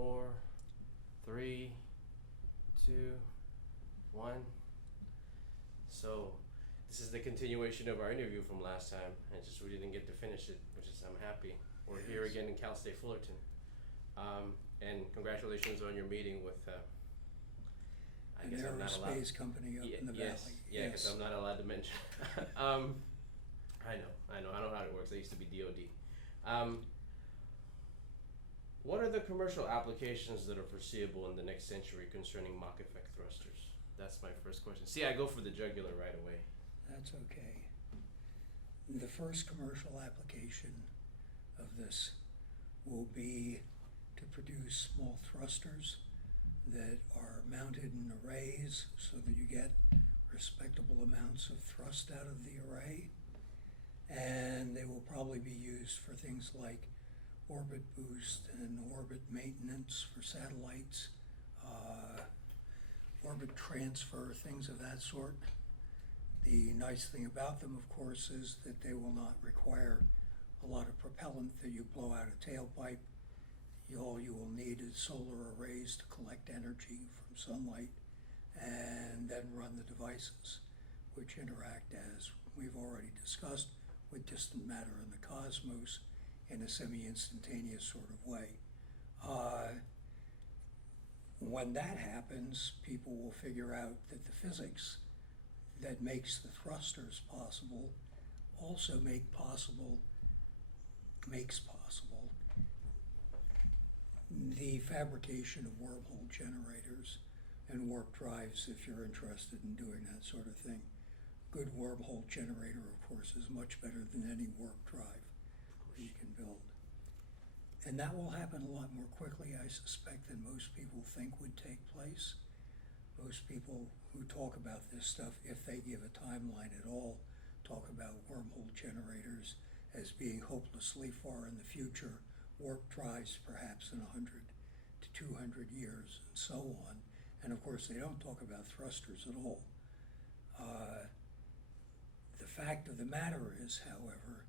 4, 3, 2, 1. So this is the continuation of our interview from last time. We didn't get to finish it, which is I'm happy. We're here again in Cal State Fullerton. And congratulations on your meeting with I an guess I'm not allowed. aerospace company up in the Yes, valley. yeah, because I'm not allowed to mention. I know how it works. I used to be DOD. What are the commercial applications that are foreseeable in the next century concerning Mach effect thrusters? That's my first question. See, I go for the jugular right away. That's okay. The first commercial application of this will be to produce small thrusters that are mounted in arrays so that you get respectable amounts of thrust out of the array. And they will probably be used for things like orbit boost and orbit maintenance for satellites, orbit transfer, things of that sort. The nice thing about them, of course, is that they will not require a lot of propellant that you blow out a tailpipe. All you will need is solar arrays to collect energy from sunlight and then run the devices, which interact, as we've already discussed, with distant matter in the cosmos in a semi-instantaneous sort of way. When that happens, people will figure out that the physics that makes the thrusters possible also makes possible the fabrication of wormhole generators and warp drives if you're interested in doing that sort of thing. Good wormhole generator, of course, is much better than any warp drive that you can build. And that will happen a lot more quickly, I suspect, than most people think would take place. Most people who talk about this stuff, if they give a timeline at all, talk about wormhole generators as being hopelessly far in the future, warp drives perhaps in 100 to 200 years, and so on. And of course, they don't talk about thrusters at all. The fact of the matter is, however,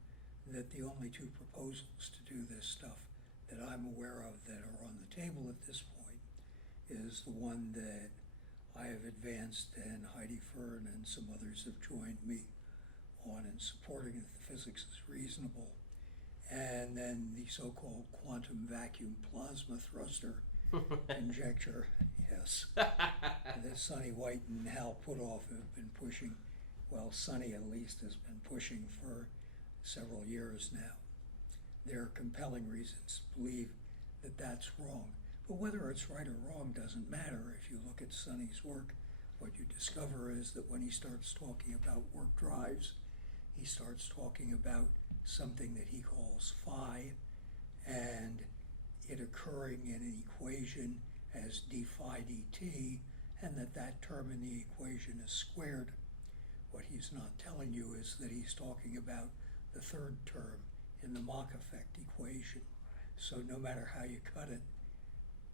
that the only two proposals to do this stuff that I'm aware of that are on the table at this point is the one that I have advanced and Heidi Fern and some others have joined me on in supporting that the physics is reasonable, and then the so-called quantum vacuum plasma thruster conjecture, yes, that Sonny White and Hal Puthoff have been pushing. Well, Sonny at least has been pushing for several years now. There are compelling reasons to believe that that's wrong. But whether it's right or wrong doesn't matter. If you look at Sonny's work, what you discover is that when he starts talking about warp drives, he starts talking about something that he calls phi, and it occurring in an equation as d phi dt, and that term in the equation is squared. What he's not telling you is that he's talking about the third term in the Mach effect equation. So no matter how you cut it,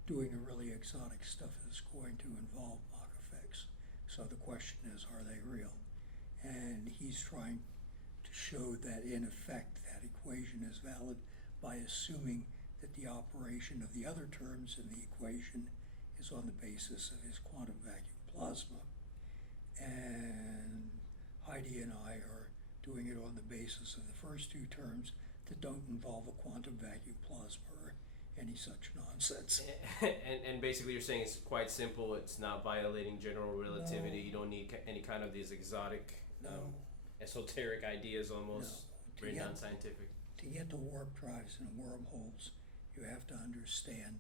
doing the really exotic stuff is going to involve Mach effects. So the question is, are they real? And he's trying to show that in effect that equation is valid by assuming that the operation of the other terms in the equation is on the basis of his quantum vacuum plasma. And Heidi and I are doing it on the basis of the first two terms that don't involve a quantum vacuum plasma or any such nonsense. And basically you're saying it's quite simple. It's not violating general relativity. No. You don't need any kind of these exotic, No. esoteric ideas almost, No. very non-scientific. To get to warp drives and wormholes, you have to understand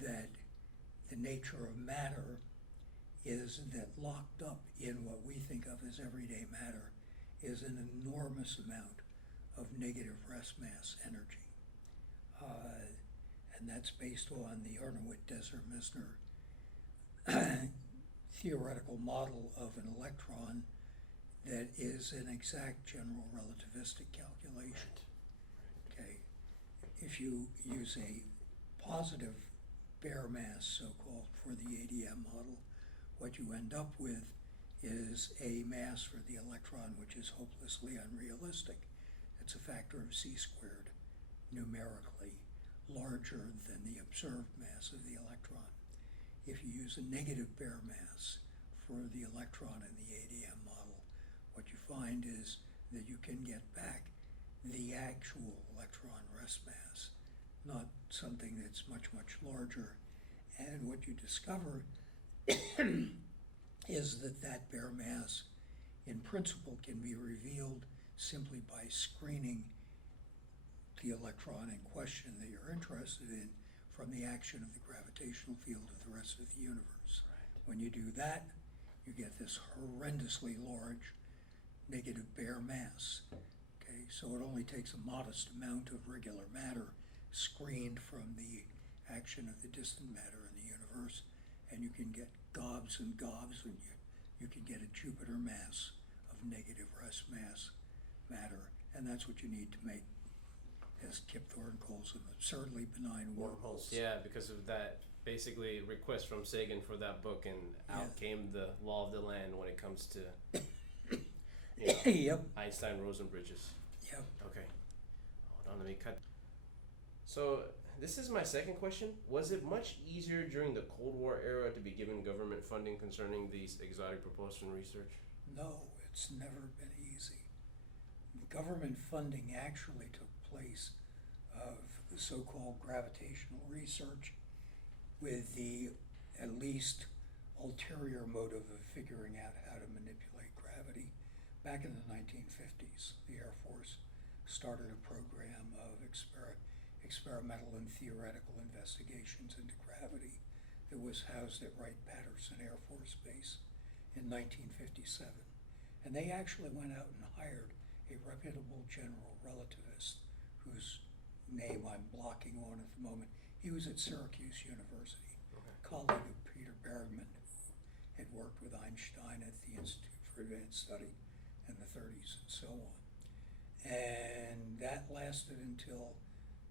that the nature of matter is that locked up in what we think of as everyday matter is an enormous amount of negative rest mass energy. And that's based on the Arnowitz-Desser-Misner theoretical model of an electron that is an exact general relativistic calculation. Okay, if you use a positive bare mass, so-called, for the ADM model, what you end up with is a mass for the electron which is hopelessly unrealistic. It's a factor of c squared numerically, larger than the observed mass of the electron. If you use a negative bare mass for the electron in the ADM model, what you find is that you can get back the actual electron rest mass, not something that's much, much larger. And what you discover is that that bare mass, in principle, can be revealed simply by screening the electron in question that you're interested in from the action of the gravitational field of the rest of the universe. Right. When you do that, you get this horrendously large negative bare mass. Okay, so it only takes a modest amount of regular matter screened from the action of the distant matter in the universe, and you can get gobs and gobs, and you can get a Jupiter mass of negative rest mass matter, and that's what you need to make, as Kip Thorne calls them, absurdly benign wormholes. Yeah, because of that basically request from Sagan for that book, and out came the law of the land when it comes to Yep. Einstein-Rosen bridges. Yep. Okay. Hold on, let me cut. So this is my second question. Was it much easier during the Cold War era to be given government funding concerning these exotic propulsion research? No, it's never been easy. Government funding actually took place of the so-called gravitational research with the at least ulterior motive of figuring out how to manipulate gravity. Back in the 1950s, the Air Force started a program of experimental and theoretical investigations into gravity that was housed at Wright-Patterson Air Force Base in 1957. And they actually went out and hired a reputable general relativist whose name I'm blocking on at the moment. He was at Syracuse University, colleague of Peter Bergman, who had worked with Einstein at the Institute for Advanced Study in the 30s and so on. And that lasted until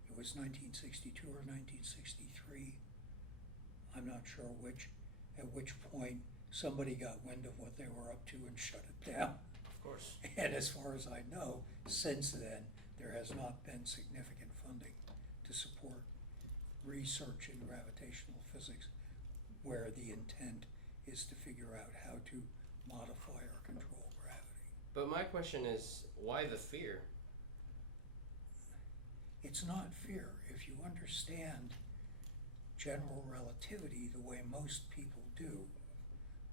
it was 1962 or 1963. I'm not sure which, at which point somebody got wind of what they were up to and shut it down. Of course. And as far as I know, since then, there has not been significant funding to support research in gravitational physics where the intent is to figure out how to modify or control gravity. But my question is, why the fear? It's not fear. If you understand general relativity the way most people do,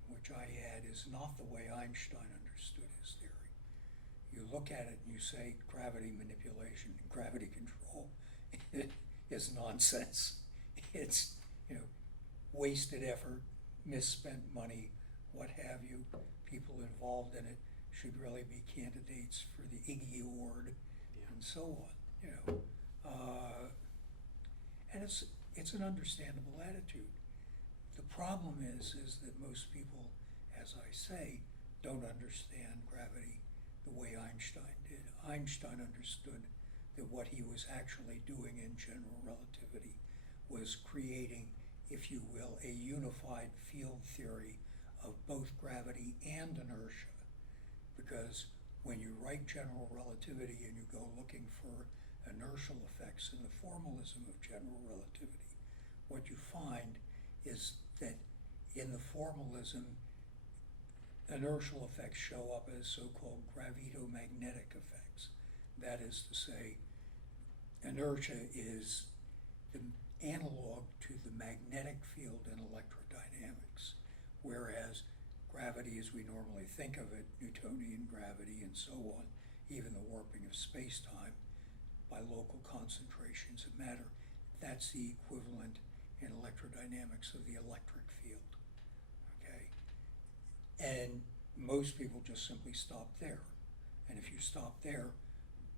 which I add is not the way Einstein understood his theory. You look at it and you say gravity manipulation and gravity control is nonsense. It's, wasted effort, misspent money, what have you. People involved in it should really be candidates for the Iggy Award and so on. And it's an understandable attitude. The problem is that most people, as I say, don't understand gravity the way Einstein did. Einstein understood that what he was actually doing in general relativity was creating, if you will, a unified field theory of both gravity and inertia. Because when you write general relativity and you go looking for inertial effects in the formalism of general relativity, what you find is that in the formalism, inertial effects show up as so-called gravitomagnetic effects. That is to say, inertia is the analog to the magnetic field in electrodynamics, whereas gravity as we normally think of it, Newtonian gravity and so on, even the warping of space-time by local concentrations of matter, that's the equivalent in electrodynamics of the electric field, okay? And most people just simply stop there. And if you stop there,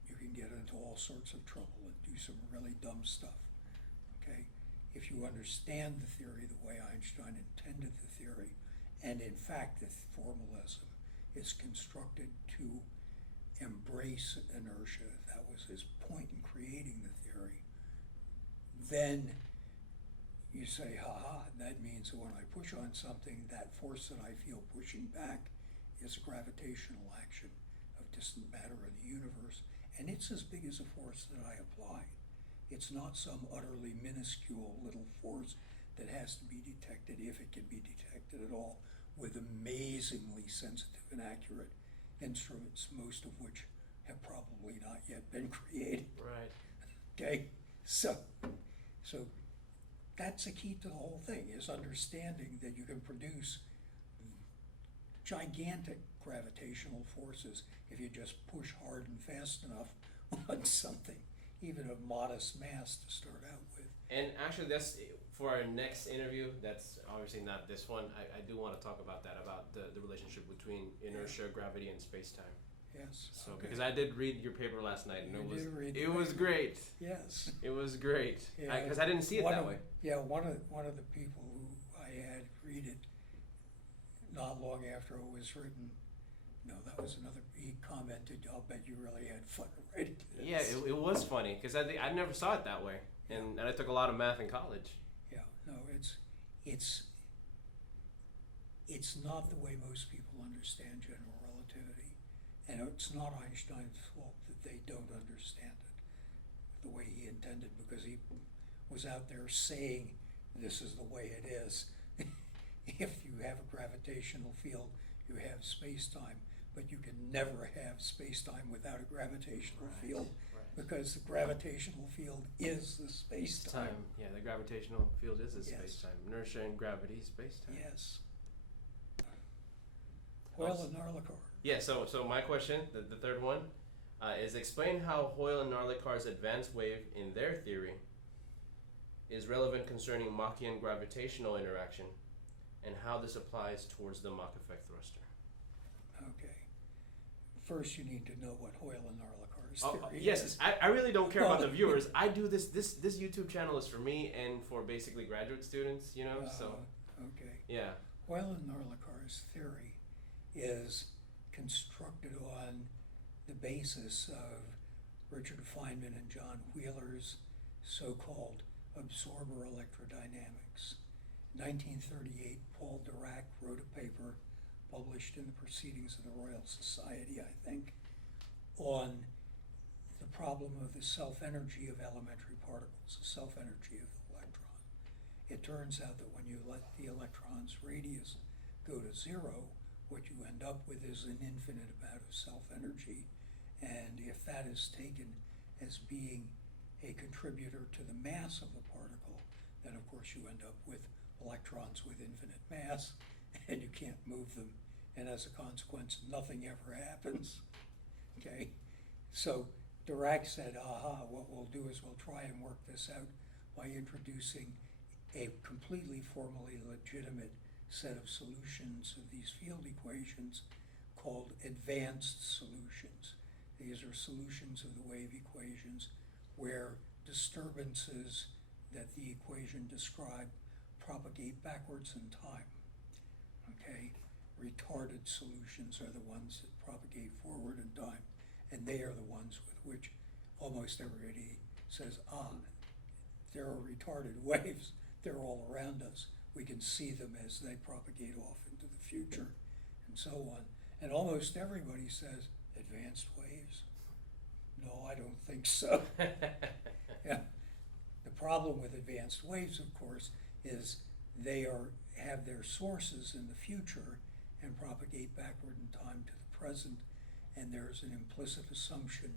you can get into all sorts of trouble and do some really dumb stuff, okay? If you understand the theory the way Einstein intended the theory, and in fact the formalism is constructed to embrace inertia, that was his point in creating the theory, then you say, that means that when I push on something, that force that I feel pushing back is a gravitational action of distant matter in the universe, and it's as big as a force that I apply. It's not some utterly minuscule little force that has to be detected, if it can be detected at all, with amazingly sensitive and accurate instruments, most of which have probably not yet been created. Right. Okay, so that's the key to the whole thing, is understanding that you can produce gigantic gravitational forces if you just push hard and fast enough on something, even of modest mass to start out with. And actually, that's for our next interview. That's obviously not this one. I do want to talk about that, about the relationship between inertia, gravity, and space-time. Yes. So, okay. because I did read your paper last night, and You did read the it was paper. great. Yes. It was great. Yeah, Because I didn't see it that way. Yeah, one of the people who I had read it not long after it was written, no, that was another, he commented, I'll bet you really had fun writing this. Yeah, it was funny because I never saw it that way, and I took a lot of math in college. Yeah, no, it's not the way most people understand general relativity, and it's not Einstein's fault that they don't understand it the way he intended, because he was out there saying this is the way it is. If you have a gravitational field, you have space-time, but you can never have space-time without a gravitational field, because the gravitational field is the space-time. Yeah, the gravitational field is a Yes. space-time. Inertia and gravity is space-time. Yes. Hoyle and Narlikar. Yeah, so my question, the third one, is explain how Hoyle and Narlikar's advanced wave in their theory is relevant concerning Machian gravitational interaction, and how this applies towards the Mach effect thruster. Okay. First, you need to know what Hoyle and Narlikar's theory yes, is. I really don't care about the viewers. I do this YouTube channel is for me and for basically graduate students, so. Okay. Yeah. Hoyle and Narlikar's theory is constructed on the basis of Richard Feynman and John Wheeler's so-called absorber electrodynamics. In 1938, Paul Dirac wrote a paper published in the Proceedings of the Royal Society, I think, on the problem of the self-energy of elementary particles, the self-energy of the electron. It turns out that when you let the electron's radius go to zero, what you end up with is an infinite amount of self-energy, and if that is taken as being a contributor to the mass of the particle, then of course you end up with electrons with infinite mass, and you can't move them, and as a consequence, nothing ever happens. Okay, so Dirac said, aha, what we'll do is we'll try and work this out by introducing a completely formally legitimate set of solutions of these field equations called advanced solutions. These are solutions of the wave equations where disturbances that the equation described propagate backwards in time. Okay, retarded solutions are the ones that propagate forward in time, and they are the ones with which almost everybody says, there are retarded waves, they're all around us. We can see them as they propagate off into the future, and so on. And almost everybody says, advanced waves? No, I don't think so. Yeah. The problem with advanced waves, of course, is they have their sources in the future and propagate backward in time to the present, and there's an implicit assumption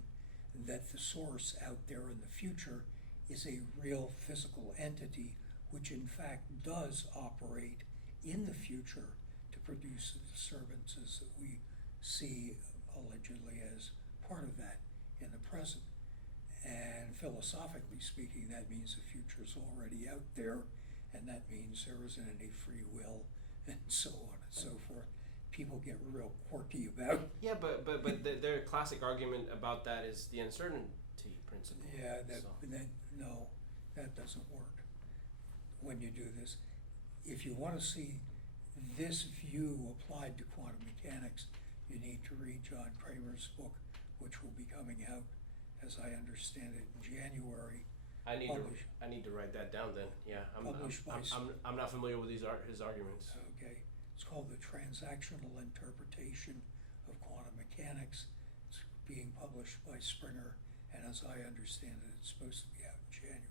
that the source out there in the future is a real physical entity which in fact does operate in the future to produce the disturbances that we see allegedly as part of that in the present. And philosophically speaking, that means the future's already out there, and that means there isn't any free will, and so on and so forth. People get real quirky about it. Yeah, but their classic argument about that is the uncertainty principle. Yeah, no, that doesn't work when you do this. If you want to see this view applied to quantum mechanics, you need to read John Kramer's book, which will be coming out, as I understand it, in January. I need to write that down then. Yeah, I'm not familiar with his arguments. Okay, it's called The Transactional Interpretation of Quantum Mechanics. It's being published by Springer and as I understand it, it's supposed to be out in January.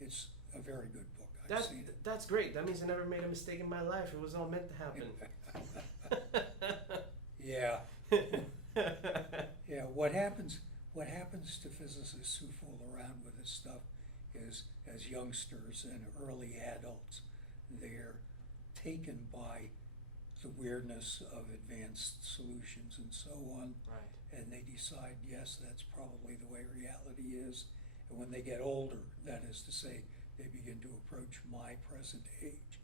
It's a very good book. I've seen it. That's great. That means I never made a mistake in my life. It was all meant to happen. Yeah. Yeah, what happens to physicists who fool around with this stuff is, as youngsters and early adults, they're taken by the weirdness of advanced solutions and so on. Right. And they decide, yes, that's probably the way reality is. And when they get older, that is to say, they begin to approach my present age,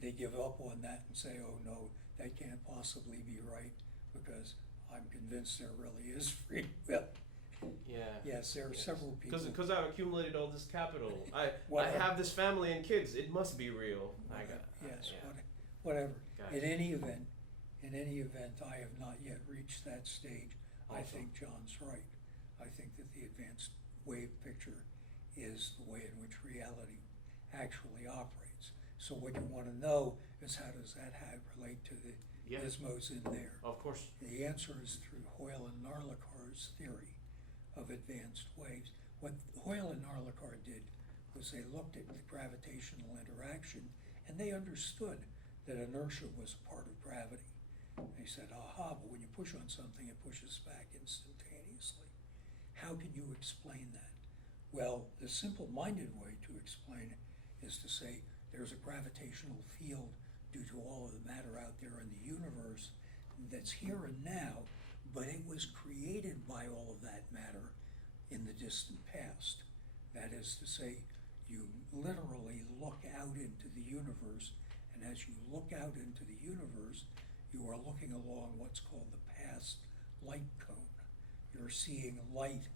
they give up on that and say, oh no, that can't possibly be right, because I'm convinced there really is free will. Yeah. Yes, there are several people. Because I've accumulated all this capital. I Whatever. have this family and kids. It must be real. Yes, yeah. whatever. Gotcha. In any event, I have not yet reached that stage. I Awesome. think John's right. I think that the advanced wave picture is the way in which reality actually operates. So what you want to know is, how does that relate to the Yeah. gizmos in there? Of course. The answer is through Hoyle and Narlikar's theory of advanced waves. What Hoyle and Narlikar did was they looked at the gravitational interaction, and they understood that inertia was a part of gravity. They said, aha, but when you push on something, it pushes back instantaneously. How can you explain that? Well, the simple-minded way to explain it is to say there's a gravitational field due to all of the matter out there in the universe that's here and now, but it was created by all of that matter in the distant past. That is to say, you literally look out into the universe, and as you look out into the universe, you are looking along what's called the past light cone. You're seeing light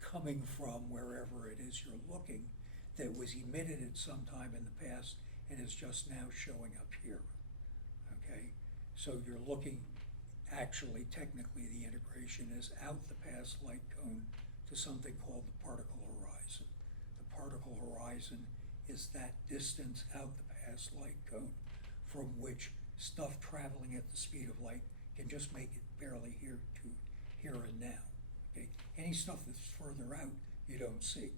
coming from wherever it is you're looking that was emitted at some time in the past and is just now showing up here. Okay? So you're looking, actually, technically, the integration is out the past light cone to something called the particle horizon. The particle horizon is that distance out the past light cone from which stuff traveling at the speed of light can just make it barely here and now. Okay? Any stuff that's further out, you don't see.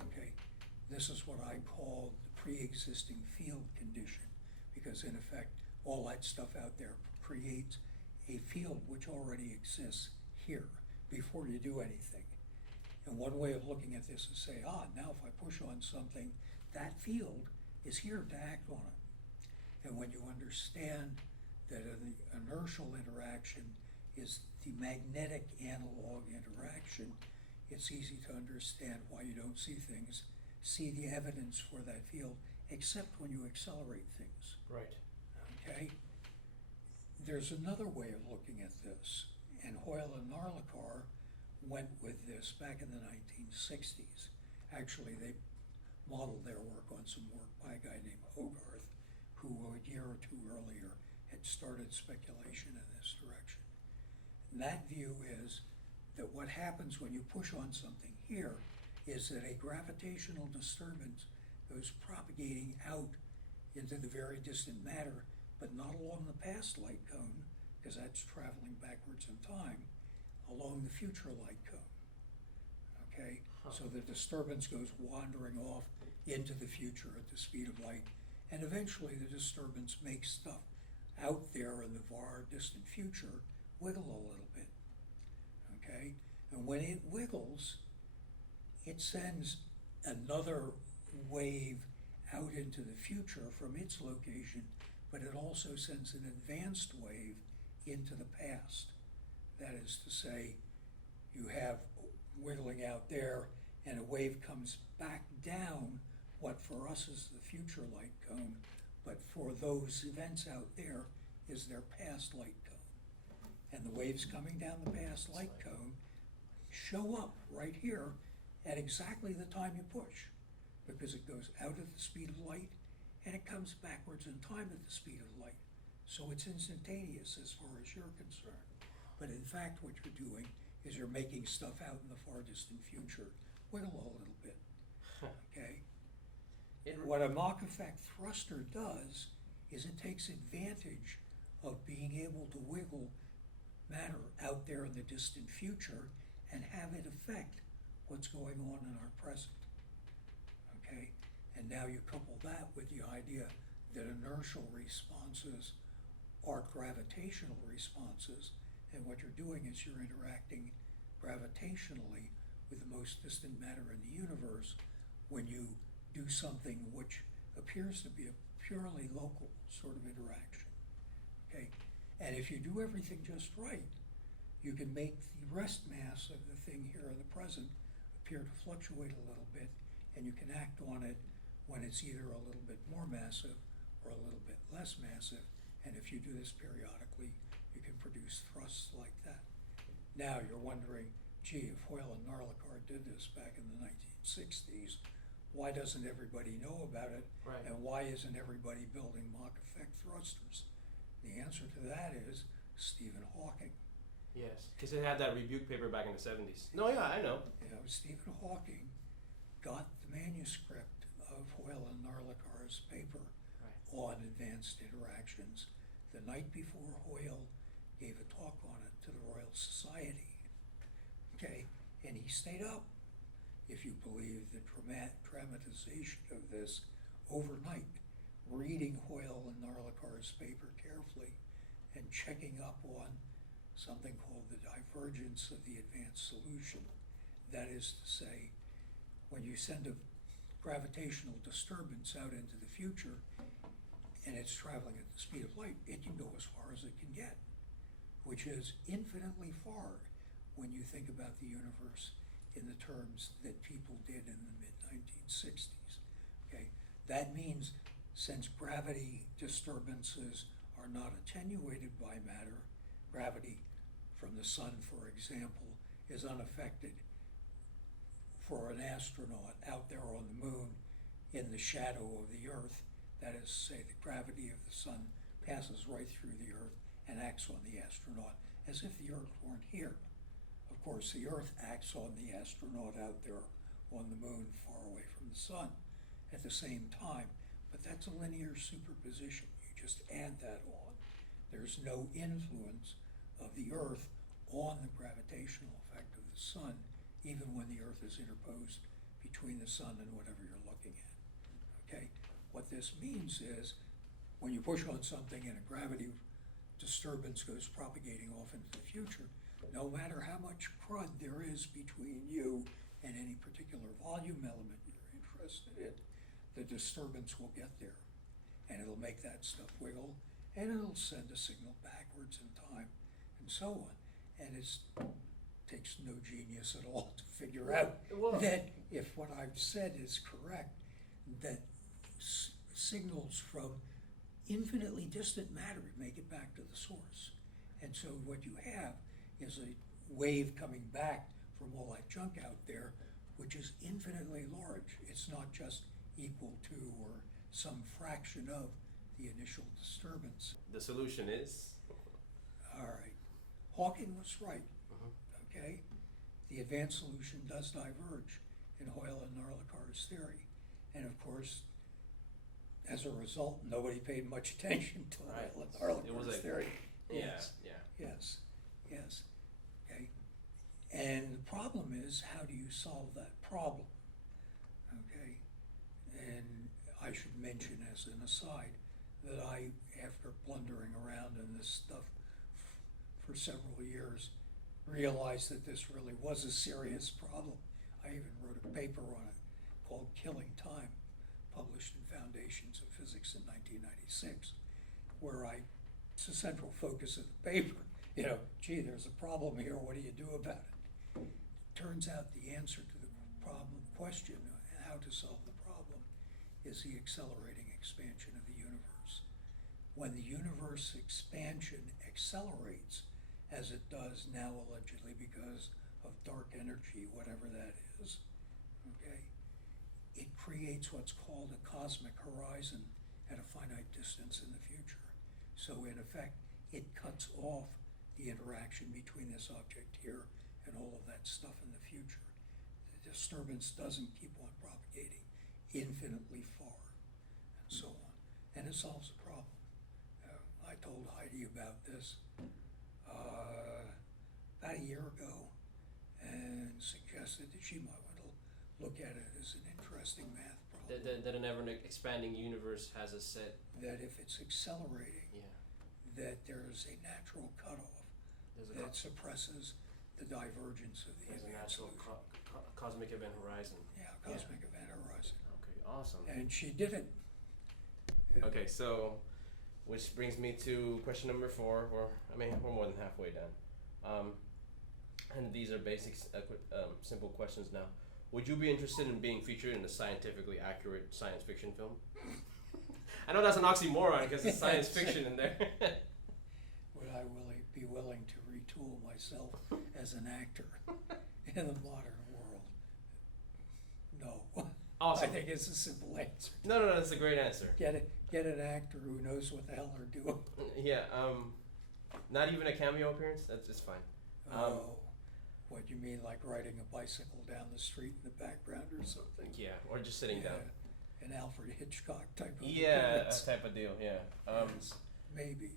Okay? This is what I call the pre-existing field condition, because in effect, all that stuff out there creates a field which already exists here before you do anything. And one way of looking at this is say, now if I push on something, that field is here to act on it. And when you understand that an inertial interaction is the magnetic analog interaction, it's easy to understand why you don't see the evidence for that field, except when you accelerate things. Right. Okay? There's another way of looking at this, and Hoyle and Narlikar went with this back in the 1960s. Actually, they modeled their work on some work by a guy named Hogarth, who a year or two earlier had started speculation in this direction. And that view is that what happens when you push on something here is that a gravitational disturbance goes propagating out into the very distant matter, but not along the past light cone, because that's traveling backwards in time, along the future light cone. Okay? So the disturbance goes wandering off into the future at the speed of light, and eventually the disturbance makes stuff out there in the far distant future wiggle a little bit. Okay? And when it wiggles, it sends another wave out into the future from its location, but it also sends an advanced wave into the past. That is to say, you have wiggling out there, and a wave comes back down what for us is the future light cone, but for those events out there is their past light cone. And the waves coming down the past light cone show up right here at exactly the time you push, because it goes out at the speed of light and it comes backwards in time at the speed of light. So it's instantaneous as far as you're concerned. But in fact, what you're doing is you're making stuff out in the far distant future wiggle a little bit. Okay? What a Mach effect thruster does is it takes advantage of being able to wiggle matter out there in the distant future and have it affect what's going on in our present. Okay? And now you couple that with the idea that inertial responses are gravitational responses, and what you're doing is you're interacting gravitationally with the most distant matter in the universe when you do something which appears to be a purely local sort of interaction. Okay? And if you do everything just right, you can make the rest mass of the thing here in the present appear to fluctuate a little bit, and you can act on it when it's either a little bit more massive or a little bit less massive. And if you do this periodically, you can produce thrusts like that. Now you're wondering, gee, if Hoyle and Narlikar did this back in the 1960s, why doesn't everybody know about it? Right. And why isn't everybody building Mach effect thrusters? The answer to that is Stephen Hawking. Yes, because it had that rebuke paper back in the 70s. No, yeah, I know. You know, Stephen Hawking got the manuscript of Hoyle and Narlikar's paper on advanced interactions the night before Hoyle gave a talk on it to the Royal Society. Okay, and he stayed up, if you believe the dramatization of this, overnight, reading Hoyle and Narlikar's paper carefully and checking up on something called the divergence of the advanced solution. That is to say, when you send a gravitational disturbance out into the future and it's traveling at the speed of light, it can go as far as it can get, which is infinitely far when you think about the universe in the terms that people did in the mid-1960s. Okay? That means since gravity disturbances are not attenuated by matter, gravity from the sun, for example, is unaffected for an astronaut out there on the moon in the shadow of the Earth. That is to say, the gravity of the sun passes right through the Earth and acts on the astronaut as if the Earth weren't here. Of course, the Earth acts on the astronaut out there on the moon far away from the sun at the same time, but that's a linear superposition. You just add that on. There's no influence of the Earth on the gravitational effect of the sun, even when the Earth is interposed between the sun and whatever you're looking at. Okay? What this means is when you push on something and a gravity disturbance goes propagating off into the future, no matter how much crud there is between you and any particular volume element you're interested in, the disturbance will get there. And it'll make that stuff wiggle, and it'll send a signal backwards in time, and so on. And it takes no genius at all to figure out that if what I've said is correct, that signals from infinitely distant matter make it back to the source. And so what you have is a wave coming back from all that junk out there, which is infinitely large. It's not just equal to or some fraction of the initial disturbance. The solution is? All right. Hawking was right. Okay? The advanced solution does diverge in Hoyle and Narlikar's theory. And of course, as a result, nobody paid much attention to Hoyle and Narlikar's theory. Yes. Yes. Okay? And the problem is, how do you solve that problem? Okay? And I should mention as an aside that I, after blundering around in this stuff for several years, realized that this really was a serious problem. I even wrote a paper on it called Killing Time, published in Foundations of Physics in 1996, where it's the central focus of the paper. Gee, there's a problem here, what do you do about it? Turns out the answer to the question, how to solve the problem, is the accelerating expansion of the universe. When the universe expansion accelerates, as it does now allegedly because of dark energy, whatever that is, okay, it creates what's called a cosmic horizon at a finite distance in the future. So in effect, it cuts off the interaction between this object here and all of that stuff in the future. The disturbance doesn't keep on propagating infinitely far, and so on. And it solves the problem. I told Heidi about this about a year ago, and suggested that she might want to look at it as an interesting math problem. That an ever expanding universe has a set. That if it's accelerating, Yeah. that there's a natural cutoff There's that suppresses the divergence of the there's a event natural solution. cosmic event horizon. Yeah, cosmic event horizon. Okay, awesome. And she did it. Okay, so which brings me to question number 4. We're more than halfway done. And these are basic, simple questions now. Would you be interested in being featured in a scientifically accurate science fiction film? I know that's an oxymoron because it's science fiction in there. Would I be willing to retool myself as an actor in the modern world? No. Awesome. I think it's a simple answer. No, that's a great answer. Get an actor who knows what the hell they're doing. Yeah, not even a cameo appearance? That's just fine. What you mean, like riding a bicycle down the street in the background or something? Yeah, or just sitting down. An Alfred Hitchcock type of Yeah, appearance. that type of deal, yeah. Yes, maybe.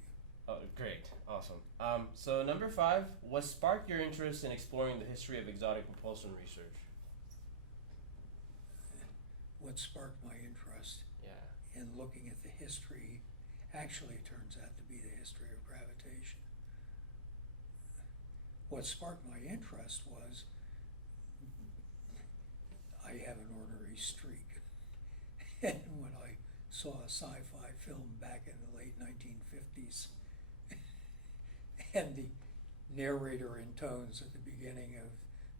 Oh, great, awesome. So number 5, what sparked your interest in exploring the history of exotic propulsion research? What sparked my interest Yeah. in looking at the history, actually it turns out to be the history of gravitation. What sparked my interest was I have an ornery streak. And when I saw a sci-fi film back in the late 1950s, and the narrator intones at the beginning of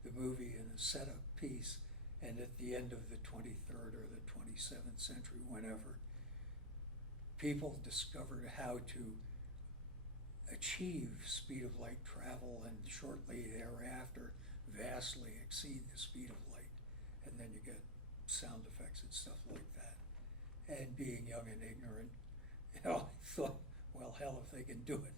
the movie in a setup piece, and at the end of the 23rd or the 27th century, whenever, people discovered how to achieve speed of light travel and shortly thereafter vastly exceed the speed of light. And then you get sound effects and stuff like that. And being young and ignorant, I thought, well, hell, if they can do it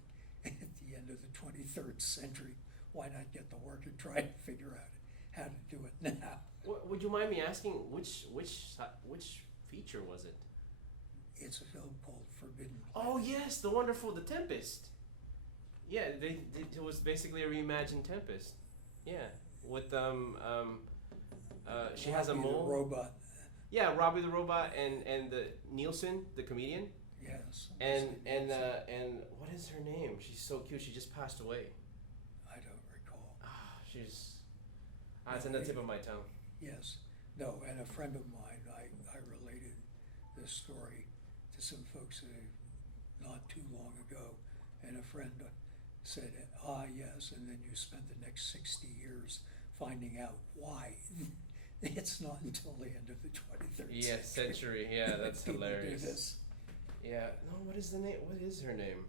at the end of the 23rd century, why not get to work and try to figure out how to do it now? Would you mind me asking which feature was it? It's a film called Forbidden Planet. Oh yes, the wonderful The Tempest. Yeah, it was basically a reimagined Tempest. Yeah, with she has a Robbie mole. the robot. Yeah, Robbie the robot and the Nielsen, the comedian. Yes. And what is her name? She's so cute. She just passed away. I don't recall. She's it's on the tip of my tongue. Yes. No, and a friend of mine, I related this story to some folks not too long ago, and a friend said, yes, and then you spent the next 60 years finding out why. It's not until the end of the 23rd century. Yeah, that's people hilarious. do this. Yeah, no, what is the name? What is her name?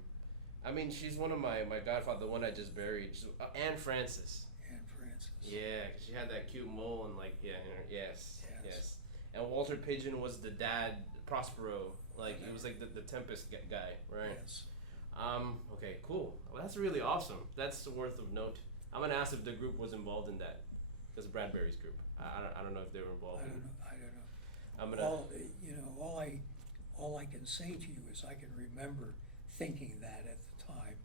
I mean, she's one of my godfather, the one I just buried. She's, Anne Francis. Anne Francis. Yeah, 'cause she had that cute mole and yes. And Walter Pigeon was the dad, Prospero. Like, he was like the Tempest guy, right? Yes. Okay, cool. Well, that's really awesome. That's worth of note. I'm gonna ask if the group was involved in that. Because Bradbury's group. I don't know if they were involved. I don't know. I'm gonna. All I can say to you is I can remember thinking that at the time,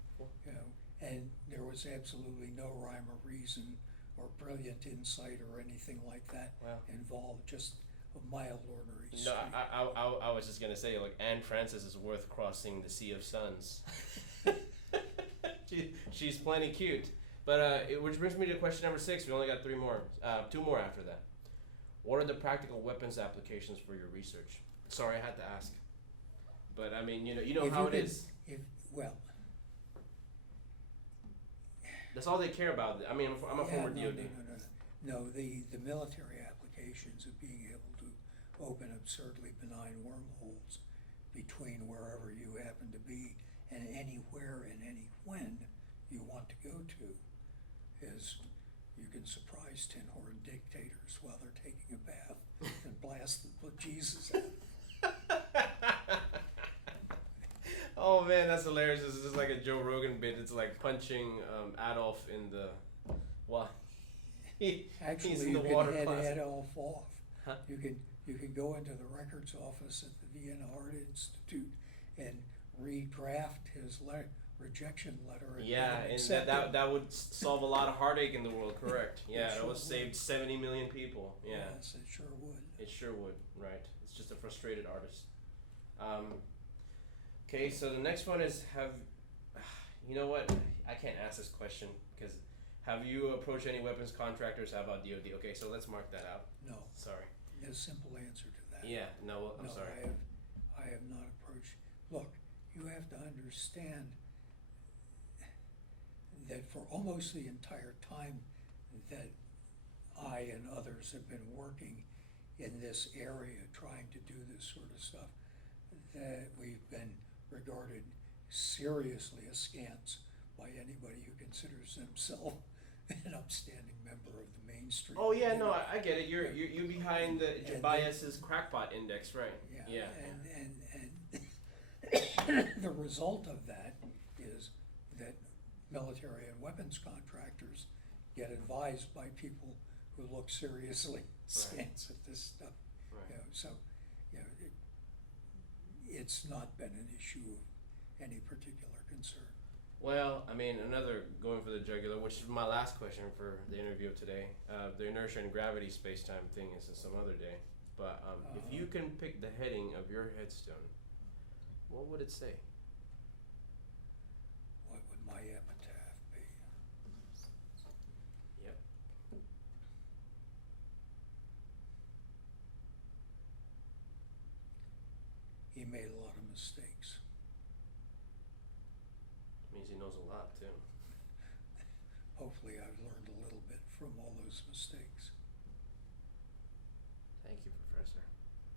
and there was absolutely no rhyme or reason or brilliant insight or anything like that involved. Just a mild ornery streak. No, I was just gonna say, like, Anne Francis is worth crossing the sea of suns. She's plenty cute. But which brings me to question number 6. We only got 3 more, 2 more after that. What are the practical weapons applications for your research? Sorry, I had to ask. But I mean, you know how it is. That's all they care about. I mean, I'm a former DOD. No, the military applications of being able to open absurdly benign wormholes between wherever you happen to be and anywhere and any when you want to go to is you can surprise tin-horn dictators while they're taking a bath and blast the Jesus out. Oh man, that's hilarious. This is like a Joe Rogan bit. It's like punching Adolf in the Actually, he's in you the can water head closet. Adolf off. Huh? You can go into the records office at the Vienna Art Institute and redraft his rejection letter. And Yeah, get it and accepted. that would solve a lot of heartache in the world. Correct. Yeah, that sure would would. save 70 million people. Yeah, Yes, it sure would. it sure would. Right. It's just a frustrated artist. Okay, so the next one is you know what? I can't ask this question because have you approached any weapons contractors? How about DoD? Okay, so let's mark that out. No, Sorry. there's a simple answer to that. Yeah. No. I'm No, sorry. I have not approached. Look, you have to understand that for almost the entire time that I and others have been working in this area, trying to do this sort of stuff, that we've been regarded seriously askance by anybody who considers themselves an upstanding member of the Main Street. Oh yeah, no, community. I get it. You're behind the And Tobias's crackpot index, right? Yeah. And the result of that is that military and weapons contractors get advised by people who look seriously askance at this stuff. Right. You know, so, you know, it's not been an issue of any particular concern. Well, I mean, going for the jugular, which is my last question for the interview of today. The inertia and gravity space-time thing is some other day. But if you can pick the heading of your headstone, what would it say? What would my epitaph be? Yep. He made a lot of mistakes. Means he knows a lot too. Hopefully I've learned a little bit from all those mistakes. Thank you, Professor.